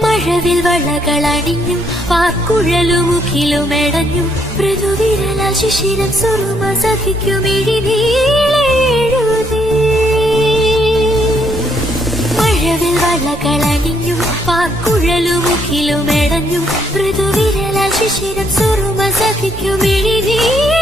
മഴവിൽ വളകളണിഞ്ഞും പാക്കുഴലുമുഖിലുമെടഞ്ഞും മൃദുവിരലാൽ ശിശിരം സുറുമ സഖിക്കുമിഴിനീളെഴുതി. മഴവിൽ വളകളണിഞ്ഞും പാക്കുഴലുമുഖിലുമെടഞ്ഞും മൃദുവിരലാൽ ശിശിരം സുറുമ സഖിക്കുമിഴിനീളെഴുതി.